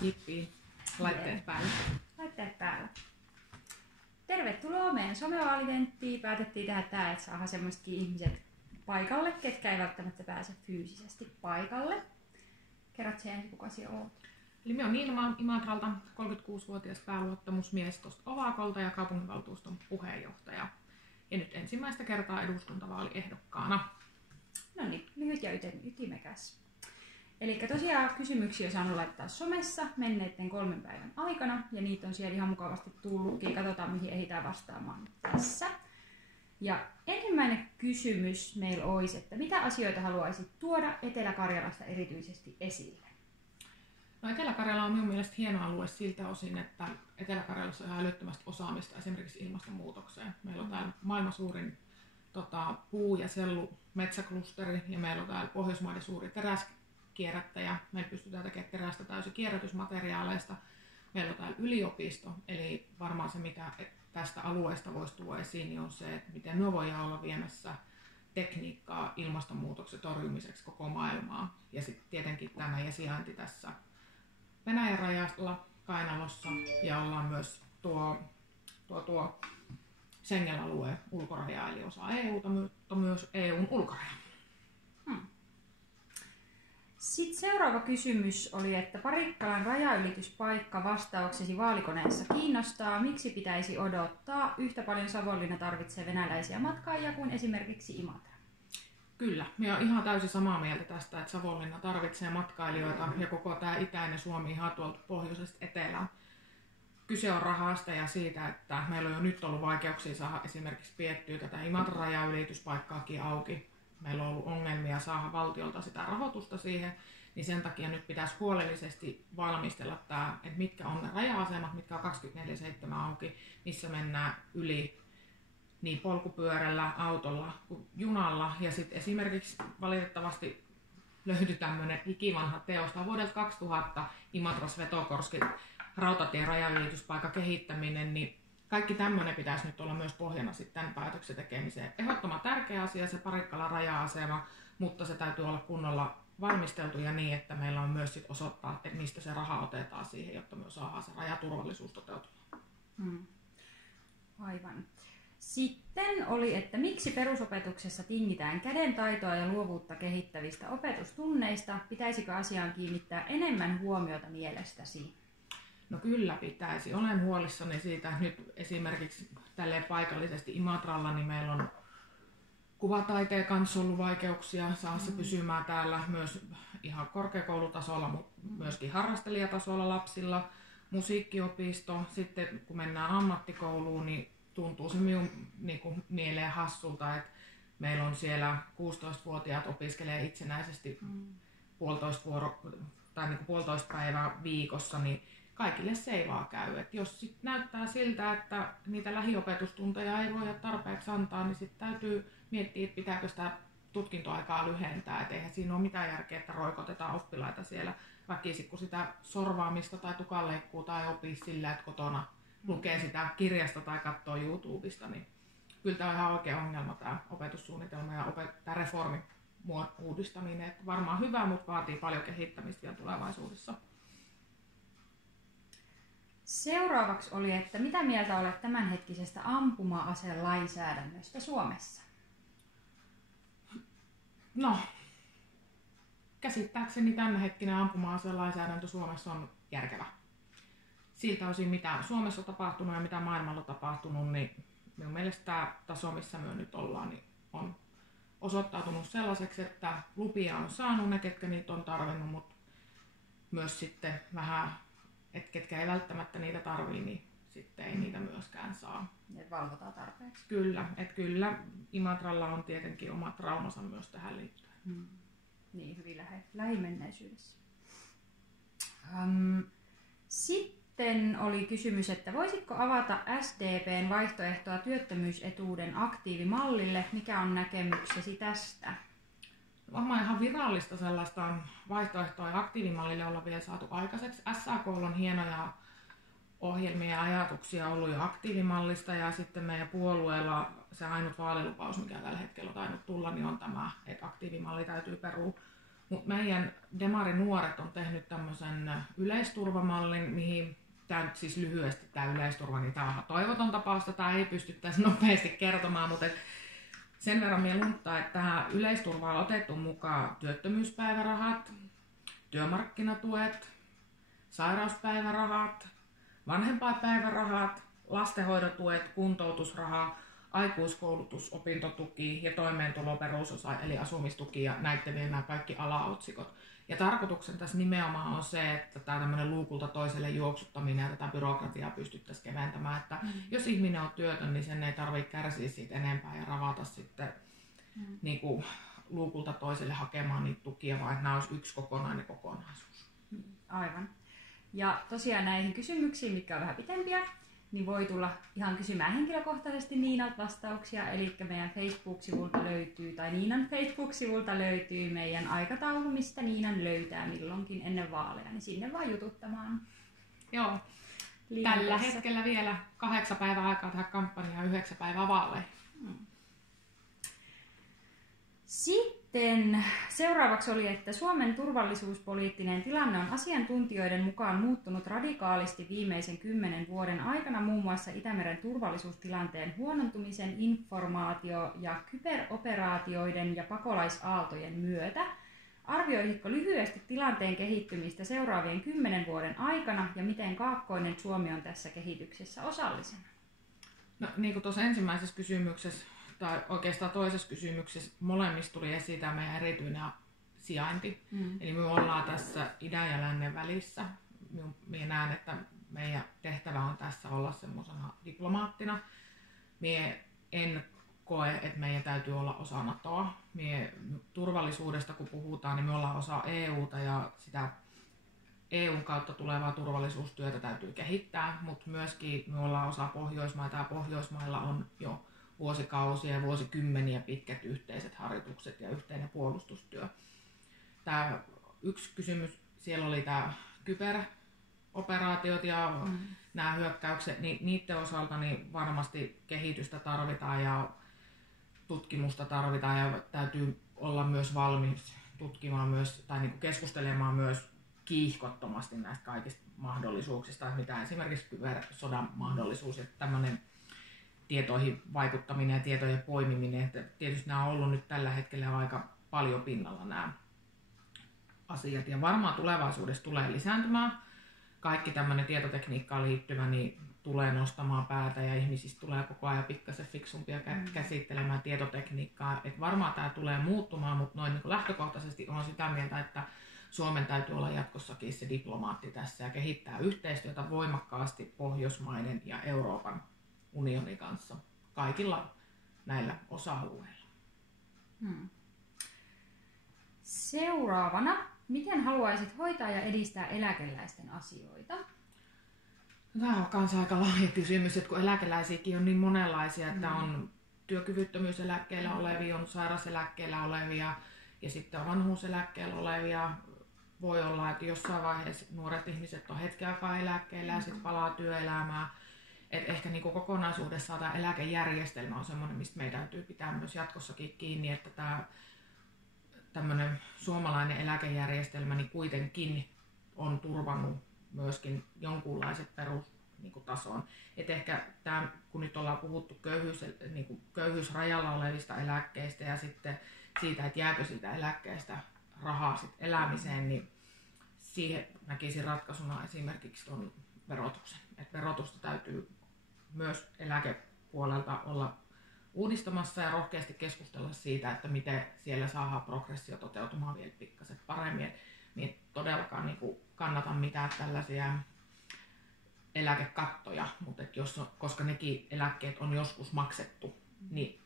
Jippii. Laitteet päällä. Laitteet päällä. Tervetuloa meidän somevaaliventtiin. Päätettiin tehdä tää, että saadaan semmoisetkin ihmiset paikalle, ketkä ei välttämättä pääse fyysisesti paikalle. Kerrot sen ensin, kuka siellä olet? Eli on Niina Imatralta, 36-vuotias pääluottamusmies tuosta Ovakolta ja kaupunginvaltuuston puheenjohtaja. Ja nyt ensimmäistä kertaa eduskuntavaaliehdokkaana. No niin, lyhyt ja ytimekäs. Eli tosiaan kysymyksiä on saanut laittaa somessa menneiden 3 päivän aikana, ja niitä on siellä ihan mukavasti tullutkin. Katsotaan, mihin ehditään vastaamaan tässä. Ja ensimmäinen kysymys meillä olisi, että mitä asioita haluaisit tuoda Etelä-Karjalasta erityisesti esille? No, Etelä-Karjala on minun mielestä hieno alue siltä osin, että Etelä-Karjalassa on ihan älyttömästi osaamista esimerkiksi ilmastonmuutokseen. Meillä on täällä maailman suurin puu- ja metsäklusteri, ja meillä on täällä Pohjoismaiden suuri teräskierrättäjä. Meillä pystytään tekemään terästä täysin kierrätysmateriaaleista. Meillä on täällä yliopisto, eli varmaan se mitä tästä alueesta voisi tuoda esiin, niin on se, että miten me voidaan olla viemässä tekniikkaa ilmastonmuutoksen torjumiseksi koko maailmaa. Ja sitten tietenkin tämä meidän sijainti tässä Venäjän rajalla Kainalossa, ja ollaan myös tuo Schengen-alueen ulkoraja, eli osa EUta, mutta myös EUn ulkoraja. Sitten seuraava kysymys oli, että Parikkalan rajaylityspaikka vastauksesi vaalikoneessa kiinnostaa. Miksi pitäisi odottaa? Yhtä paljon Savonlinna tarvitsee venäläisiä matkaajia kuin esimerkiksi Imatra. Kyllä, minä olen ihan täysin samaa mieltä tästä, että Savonlinna tarvitsee matkailijoita ja koko tämä itäinen Suomi ihan tuolta pohjoisesta etelään. Kyse on rahasta ja siitä, että meillä on jo nyt ollut vaikeuksia saada esimerkiksi piettyä tätä Imatran rajaylityspaikkaa auki. Meillä on ollut ongelmia saada valtiolta sitä rahoitusta siihen, niin sen takia nyt pitäisi huolellisesti valmistella tämä, että mitkä on ne raja-asemat, mitkä on 24/7 auki, missä mennään yli niin polkupyörällä, autolla kuin junalla. Ja sitten esimerkiksi valitettavasti löytyi tämmöinen ikivanha teos vuodelta 2000 Imatras Vetokorskin rautatien rajanylityspaikan kehittäminen, niin kaikki tämmöinen pitäisi nyt olla myös pohjana sitten tämän päätöksen tekemiseen. Ehdottoman tärkeä asia se Parikkalan raja-asema, mutta se täytyy olla kunnolla valmisteltu ja niin, että meillä on myös sit osoittaa, että mistä se raha otetaan siihen, jotta me saadaan se rajaturvallisuus toteutumaan. Aivan. Sitten oli, että miksi perusopetuksessa tingitään kädentaitoa ja luovuutta kehittävistä opetustunneista? Pitäisikö asiaan kiinnittää enemmän huomiota mielestäsi? No kyllä pitäisi. Olen huolissani siitä, että nyt esimerkiksi tälleen paikallisesti Imatralla niin meillä on kuvataiteen kanssa ollut vaikeuksia saada se pysymään täällä myös ihan korkeakoulutasolla, mutta myöskin harrastelijatasolla lapsilla. Musiikkiopisto, sitten kun mennään ammattikouluun, niin tuntuu se minun niin mieleen hassulta, että meillä on siellä 16-vuotiaat opiskelee itsenäisesti puolitoista päivää viikossa, niin kaikille se ei vaan käy. Et jos sit näyttää siltä, että niitä lähiopetustunteja ei voida tarpeeksi antaa, niin sitten täytyy miettiä, että pitääkö sitä tutkintoaikaa lyhentää. Et eihän siinä ole mitään järkeä, että roikotetaan oppilaita siellä väkisin, kun sitä sorvaamista tai tukanleikkuu tai opii sillä, että kotona lukee sitä kirjasta tai katsoo YouTubesta. Niin kyllä tämä on ihan oikea ongelma tämä opetussuunnitelma ja tämä reformin uudistaminen. Et varmaan hyvä, mutta vaatii paljon kehittämistä vielä tulevaisuudessa. Seuraavaksi oli, että mitä mieltä olet tämänhetkisestä ampuma-aselainsäädännöstä Suomessa? No, käsittääkseni tämänhetkinen ampuma-aselainsäädäntö Suomessa on järkevä. Siltä osin mitä Suomessa on tapahtunut ja mitä maailmalla on tapahtunut, niin minun mielestä tämä taso, missä me nyt ollaan, niin on osoittautunut sellaiseksi, että lupia on saanut ne, ketkä niitä on tarvinnut, mutta myös sitten vähän, että ketkä ei välttämättä niitä tarvitse, niin sitten ei niitä myöskään saa. Ne valvotaan tarpeeksi. Kyllä, että kyllä Imatralla on tietenkin omat traumansa myös tähän liittyen. Niin, hyvin lähimenneisyydessä. Sitten oli kysymys, että voisitko avata SDPn vaihtoehtoa työttömyysetuuden aktiivimallille? Mikä on näkemyksesi tästä? Varmaan ihan virallista sellaista vaihtoehtoa aktiivimallille olla vielä saatu aikaiseksi. SAK:lla on hienoja ohjelmia ja ajatuksia ollut jo aktiivimallista, ja sitten meidän puolueella se ainut vaalilupaus, mikä tällä hetkellä on tainnut tulla, niin on tämä, että aktiivimalli täytyy perua. Mutta meidän demarinuoret on tehnyt tämmöisen yleisturvamallin, mihin tämä nyt siis lyhyesti tämä yleisturva, niin tämä on toivoton tapaus, tämä ei pystyttäisi nopeasti kertomaan, mutta sen verran minä lunttaa, että tähän yleisturvaan on otettu mukaan työttömyyspäivärahat, työmarkkinatuet, sairauspäivärahat, vanhempainpäivärahat, lastenhoidotuet, kuntoutusraha, aikuiskoulutus, opintotuki ja toimeentuloperusosa eli asumistuki ja näiden nämä kaikki alaotsikot. Ja tarkoituksen tässä nimenomaan on se, että tämä tämmöinen luukulta toiselle juoksuttaminen ja tätä byrokratiaa pystyttäisiin keventämään. Että jos ihminen on työtön, niin sen ei tarvitse kärsiä siitä enempää ja ravata sitten niin kuin luukulta toiselle hakemaan niitä tukia, vaan että nämä olisi yksi kokonainen kokonaisuus. Aivan. Ja tosiaan näihin kysymyksiin, mitkä on vähän pitempiä, niin voi tulla ihan kysymään henkilökohtaisesti Niinalta vastauksia. Eli meidän Facebook-sivulta löytyy, tai Niinan Facebook-sivulta löytyy meidän aikataulu, mistä Niinan löytää milloinkin ennen vaaleja, niin sinne vaan jututtamaan. Joo. Tällä hetkellä vielä 8 päivää aikaa tehdä kampanjaa ja 9 päivää vaaleihin. Sitten seuraavaksi oli, että Suomen turvallisuuspoliittinen tilanne on asiantuntijoiden mukaan muuttunut radikaalisti viimeisen 10 vuoden aikana muun muassa Itämeren turvallisuustilanteen huonontumisen, informaatio- ja kyberoperaatioiden ja pakolaisaaltojen myötä. Arvioitko lyhyesti tilanteen kehittymistä seuraavien 10 vuoden aikana ja miten Kaakkoinen Suomi on tässä kehityksessä osallisena? No, niin kuin tuossa ensimmäisessä kysymyksessä, tai oikeastaan toisessa kysymyksessä, molemmissa tuli esiin tämä meidän erityinen sijainti. Eli me ollaan tässä idän ja lännen välissä. Minä näen, että meidän tehtävä on tässä olla semmoisena diplomaattina. Minä en koe, että meidän täytyy olla osa NATOa. Turvallisuudesta kun puhutaan, niin me ollaan osa EUta ja sitä EUn kautta tulevaa turvallisuustyötä täytyy kehittää, mutta myöskin me ollaan osa Pohjoismaita ja Pohjoismailla on jo vuosikausia ja vuosikymmeniä pitkät yhteiset harjoitukset ja yhteinen puolustustyö. Tämä yksi kysymys, siellä oli tämä kyberoperaatiot ja nämä hyökkäykset, niin niiden osalta niin varmasti kehitystä tarvitaan ja tutkimusta tarvitaan ja täytyy olla myös valmis tutkimaan myös tai niin kuin keskustelemaan myös kiihkottomasti näistä kaikista mahdollisuuksista, mitä esimerkiksi kybersodan mahdollisuus ja tämmöinen tietoihin vaikuttaminen ja tietojen poimiminen. Että tietysti nämä on ollut nyt tällä hetkellä aika paljon pinnalla nämä asiat ja varmaan tulevaisuudessa tulee lisääntymään. Kaikki tämmöinen tietotekniikkaan liittyvä niin tulee nostamaan päätä ja ihmisistä tulee koko ajan pikkasen fiksumpia käsittelemään tietotekniikkaa. Et varmaan tämä tulee muuttumaan, mutta noin niin kuin lähtökohtaisesti on sitä mieltä, että Suomen täytyy olla jatkossakin se diplomaatti tässä ja kehittää yhteistyötä voimakkaasti Pohjoismaiden ja Euroopan unionin kanssa kaikilla näillä osa-alueilla. Seuraavana, miten haluaisit hoitaa ja edistää eläkeläisten asioita? Tämä on myös aika laaja kysymys, että kun eläkeläisiäkin on niin monenlaisia, että on työkyvyttömyyseläkkeellä olevia, on sairauseläkkeellä olevia ja sitten on vanhuuseläkkeellä olevia. Voi olla, että jossain vaiheessa nuoret ihmiset on hetken aikaa eläkkeellä ja sitten palaa työelämään. Et ehkä niin kuin kokonaisuudessaan tämä eläkejärjestelmä on sellainen, mistä meidän täytyy pitää myös jatkossakin kiinni, että tämä tämmöinen suomalainen eläkejärjestelmä niin kuitenkin on turvannut myöskin jonkunlaiset perustason. Et ehkä tämä, kun nyt ollaan puhuttu köyhyysrajalla olevista eläkkeistä ja sitten siitä, että jääkö siitä eläkkeestä rahaa sit elämiseen, niin siihen näkisin ratkaisuna esimerkiksi tuon verotuksen. Et verotusta täytyy myös eläkepuolelta olla uudistamassa ja rohkeasti keskustella siitä, että miten siellä saadaan progressio toteutumaan vielä pikkasen paremmin. Niin todellakaan niin kannata mitään tällaisia eläkekattoja, mutta koska nekin eläkkeet on joskus maksettu, niin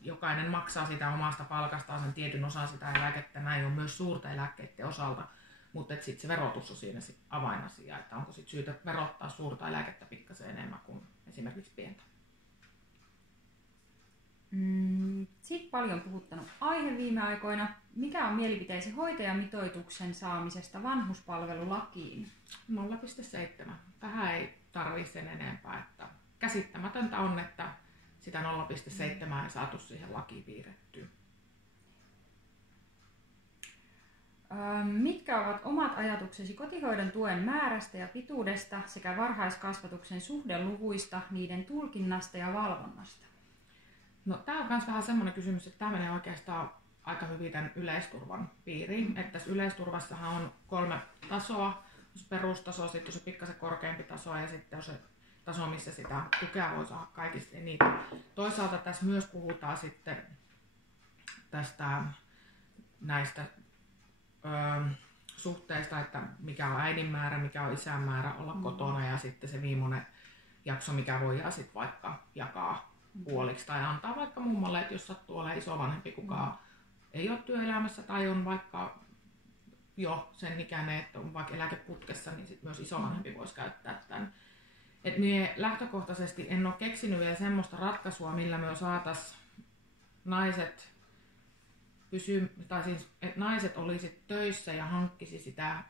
jokainen maksaa sitä omasta palkastaan sen tietyn osan sitä eläkettä. Näin on myös suurta eläkkeiden osalta, mutta sitten se verotus on siinä sit avainasia, että onko sit syytä verottaa suurta eläkettä pikkasen enemmän kuin esimerkiksi pientä. Sitten paljon puhuttanut aihe viime aikoina. Mikä on mielipiteesi hoitajamitoituksen saamisesta vanhuspalvelulakiin? 0,7. Tähän ei tarvitse sen enempää. Että käsittämätöntä on, että sitä 0,7 ei saatu siihen lakiin piirrettyä. Mitkä ovat omat ajatuksesi kotihoidon tuen määrästä ja pituudesta sekä varhaiskasvatuksen suhdeluvuista, niiden tulkinnasta ja valvonnasta? No, tämä on myös vähän semmoinen kysymys, että tämä menee oikeastaan aika hyvin tämän yleisturvan piiriin. Että tässä yleisturvassahan on 3 tasoa. Perustaso, sitten on se pikkasen korkeampi taso ja sitten on se taso, missä sitä tukea voi saada kaikista eniten. Toisaalta tässä myös puhutaan sitten tästä näistä suhteista, että mikä on äidin määrä, mikä on isän määrä olla kotona ja sitten se viimeinen jakso, mikä voidaan sitten vaikka jakaa puoliksi tai antaa vaikka mummolle, että jos sattuu olemaan isovanhempi, kuka ei ole työelämässä tai on vaikka jo sen ikäinen, että on vaikka eläkeputkessa, niin sitten myös isovanhempi voisi käyttää tämän. Et mie lähtökohtaisesti en ole keksinyt vielä semmoista ratkaisua, millä me saataisiin naiset että naiset olisi töissä ja hankkisi sitä